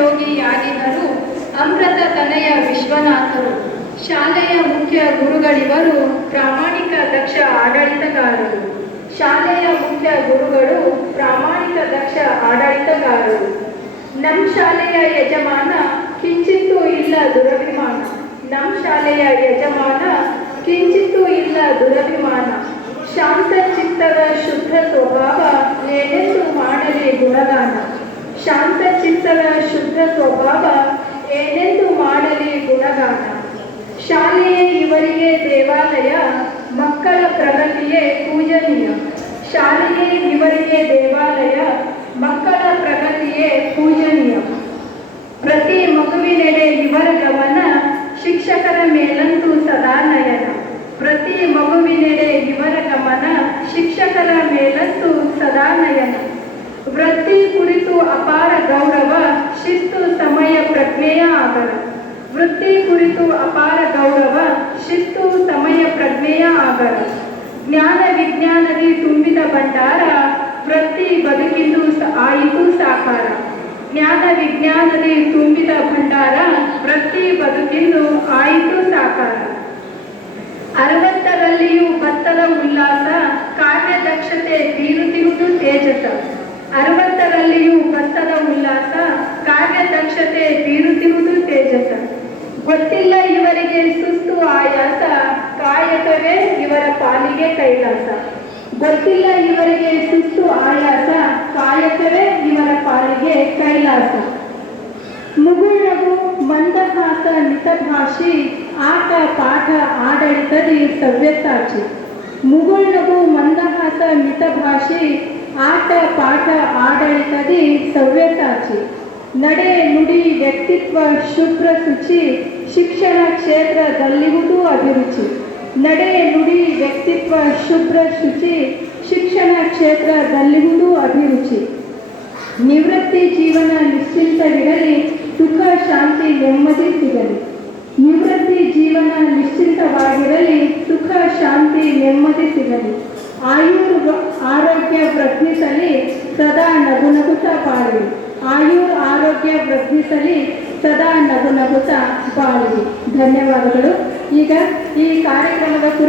ಯೋಗಿಯಾಗಿದ್ದರು ಅಮೃತ ತನಯ ವಿಶ್ವನಾಥರು, ಶಾಲೆಯ ಮುಖ್ಯ ಗುರುಗಳಿವರು ಪ್ರಾಮಾಣಿಕ ದಕ್ಷ ಆಡಳಿತಗಾರರು. ಶಾಲೆಯ ಮುಖ್ಯ ಗುರುಗಳು ಪ್ರಾಮಾಣಿಕ ದಕ್ಷ ಆಡಳಿತಗಾರರು. ನಮ್ಮ ಶಾಲೆಯ ಯಜಮಾನ ಕಿಂಚಿತ್ತೂ ಇಲ್ಲ ದುರಭಿಮಾನ. ನಮ್ಮ ಶಾಲೆಯ ಯಜಮಾನ ಕಿಂಚಿತ್ತೂ ಇಲ್ಲ ದುರಭಿಮಾನ. ಶಾಂತ ಚಿತ್ತದ ಶುದ್ಧ ಸ್ವಭಾವ ಏನೆಂದು ಮಾಡಲಿ ಗುಣಗಾನ ಚಿತ್ತದ ಶುದ್ಧ ಸ್ವಭಾವ ಏನೆಂದು ಮಾಡಲಿ ಗುಣಗಾನ. ಶಾಲೆಯೇ ಇವರಿಗೆ ದೇವಾಲಯ, ಮಕ್ಕಳ ಪ್ರಗತಿಯೇ ಪೂಜನೀಯ. ಶಾಲೆಯೇ ಇವರಿಗೆ ದೇವಾಲಯ, ಮಕ್ಕಳ ಪ್ರಗತಿಯೇ ಪೂಜನೀಯ. ಪ್ರತಿ ಮಗುವಿನೆಡೆ ಇವರ ಗಮನ ಶಿಕ್ಷಕರ ಮೇಲಂತೂ ಸದಾ ನಯನ. ಪ್ರತಿ ಮಗುವಿನೆಡೆ ಇವರ ಗಮನ ಶಿಕ್ಷಕರ ಮೇಲಂತೂ ಸದಾ ನಯನ. ವೃತ್ತಿ ಕುರಿತು ಅಪಾರ ಪ್ರಜ್ಞೆಯ ಆಗರ ವೃತ್ತಿ ಕುರಿತು ಅಪಾರ ಗೌರವ, ಶಿಸ್ತು, ಸಮಯ ಪ್ರಜ್ಞೆಯ ಆಗರ ಜ್ಞಾನ ವಿಜ್ಞಾನದಿ ತುಂಬಿದ ಭಂಡಾರ, ವೃತ್ತಿ ಬದುಕಿಂದು ಆಯಿತು ಸಾಕಾರ. ಜ್ಞಾನ ವಿಜ್ಞಾನದಿ ತುಂಬಿದ ಭಂಡಾರ, ವೃತ್ತಿ ಬದುಕಿಂದು ಆಯಿತು ಸಾಕಾರ. ಅರವತ್ತರಲ್ಲಿಯೂ ಭತ್ತದ ಉಲ್ಲಾಸ ಗೊತ್ತಿಲ್ಲ ಇವರಿಗೆ ಸುಸ್ತು ಆಯಾಸ, ಕಾಯಕವೇ ಇವರ ಪಾಲಿಗೆ ಕೈಲಾಸ. ಗೊತ್ತಿಲ್ಲ ಇವರಿಗೆ ಸುಸ್ತು ಆಯಾಸ, ಕಾಯಕವೇ ಇವರ ಪಾಲಿಗೆ ಕೈಲಾಸ. ಮುಗುಳವು ಮಂದಹಾಸ ಮಿತಭಾಷಿ ಆಟ ಪಾಠ ಆಡಳಿತದಿ ಸವ್ಯಸಾಚಿ. ಮುಗುಳ್ನಗು ಮಂದಹಾಸ ಮಿತಭಾಷಿ ಆಟ ಪಾಠ ಆಡಳಿತದಿ ಸವ್ಯಸಾಚಿ. ನಡೆ ನುಡಿ ವ್ಯಕ್ತಿತ್ವ ಶುಭ್ರ ಶುಚಿ ಶಿಕ್ಷಣ ಕ್ಷೇತ್ರದಲ್ಲಿರುವುದು ಅಭಿರುಚಿ. ನಡೆ ನುಡಿ, ವ್ಯಕ್ತಿತ್ವ, ಶುಭ್ರ ಶುಚಿ ಶಿಕ್ಷಣ ಕ್ಷೇತ್ರದಲ್ಲಿರುವುದು ಅಭಿರುಚಿ. ನಿವೃತ್ತಿ ಜೀವನ ನಿಶ್ಚಿಂತವಿರಲಿ, ಸುಖ, ಶಾಂತಿ, ನೆಮ್ಮದಿ ಸಿಗಲಿ. ನಿವೃತ್ತಿ ಜೀವನ ನಿಶ್ಚಿಂತವಾಗಿರಲಿ, ಸುಖ, ಶಾಂತಿ, ನೆಮ್ಮದಿ ಸಿಗಲಿ. ಆಯುರ್ ಆರೋಗ್ಯ ವೃದ್ಧಿಸಲಿ, ಸದಾ ನಗು ನಗುತ್ತಾ ಬಾಳಲಿ. ಆಯುರ್ ಆರೋಗ್ಯ ವೃದ್ಧಿಸಲಿ ಸದಾ ನಗು ನಗುತ್ತಾ ಧನ್ಯವಾದಗಳು. ಈಗ ಈ ಕಾರ್ಯಕ್ರಮದ ಕುರಿತು